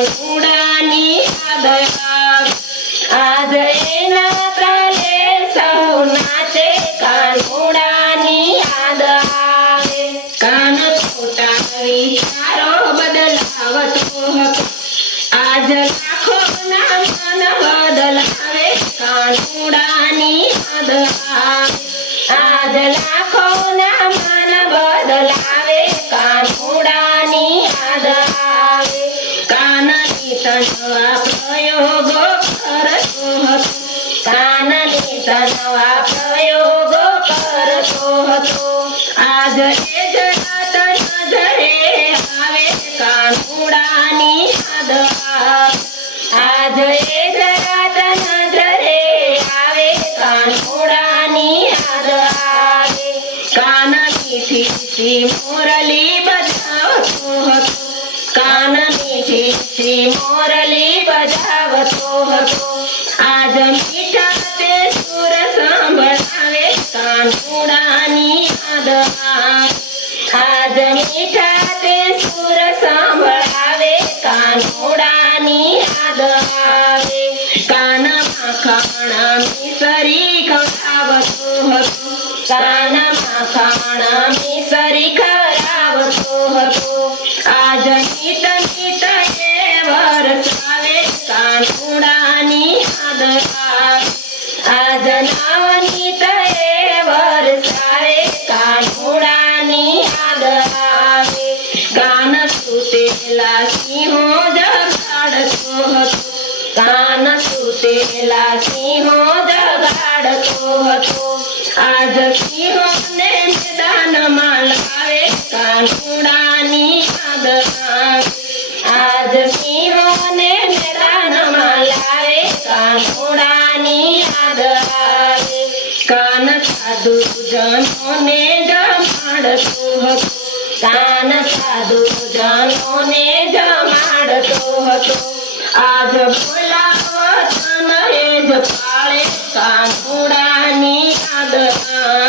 કાનુડાની યાદ આવે આજ એના તાલે સૌ નાચે કાનુડાની યાદ આવે કાન ખોટા વિચારો બદલાવતો હતો આજ લાખોના મન બદલાવે કાનુડાની યાદ આવે આજ લાખોના મન બદલાવે કાનુડાની યાદ આવે કાનની તનવા પ્રયોગો કરતો હતો કાનની તનવા પ્રયોગો કરતો હતો આજ એ જ રાત નજરે આવે કાનુડાની યાદ આવે આજ એ જ રાત નજરે આવે કાનુડાની યાદ આવે કાન મીઠી મોરલી બજાવતો હતો કાન મીઠી મોરલી બજાવતો હતો આજ મીઠા તે સુર સંભળાવે કાનુડાની યાદ આવે આજ મીઠા તે સુર સંભળાવે કાનુડાની યાદ આવે કાનમાં ખાણા મિસરી ખવડાવતો હતો કાનમાં ખાણા મિસરી ખવડાવતો હતો આજ નીત નીત એ વરસાવે કાનુડાની યાદ આવે આજ નવનીત એ વરસાવે કાનુડાની યાદ આવે કાન સુતેલા સિંહો જગાડતો હતો કાન સુતેલા સિંહો જગાડતો હતો આજ સિંહોને મેદાનમાં લાવે કાનુડાની યાદ આવે આજ સિંહોને મેદાનમાં લાવે કાનુડાની યાદ આવે કાન સાધુ જનોને જમાડતો હતો કાન સાધુ જનોને જમાડતો હતો આજ બોલાવો તન એ જ પાળે કાનુડાની યાદ આવે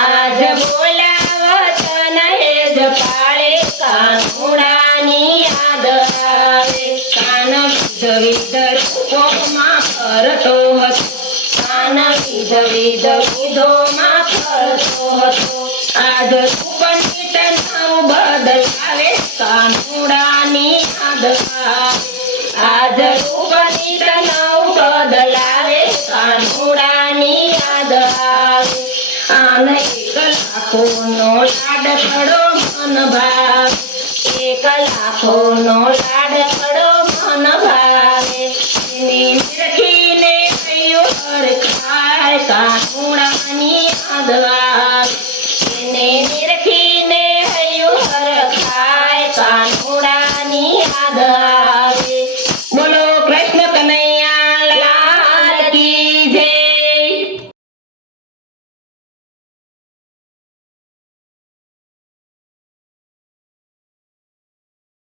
આજ બોલાવો તન એ જ પાળે કાનુડાની યાદ આવે કાન વિધ રૂપોમાં ફરતો હતો કાન વિધ વિધોમાં ફરતો હતો આજ રૂપની તનવ બદલાવે કાનુડાની યાદ આવે આજ રૂપની તનવ બદલાવે કાનુડાની યાદ આવે આને એક લાખોનો લાડ પડો મન ભાવ એક લાખોનો લાડ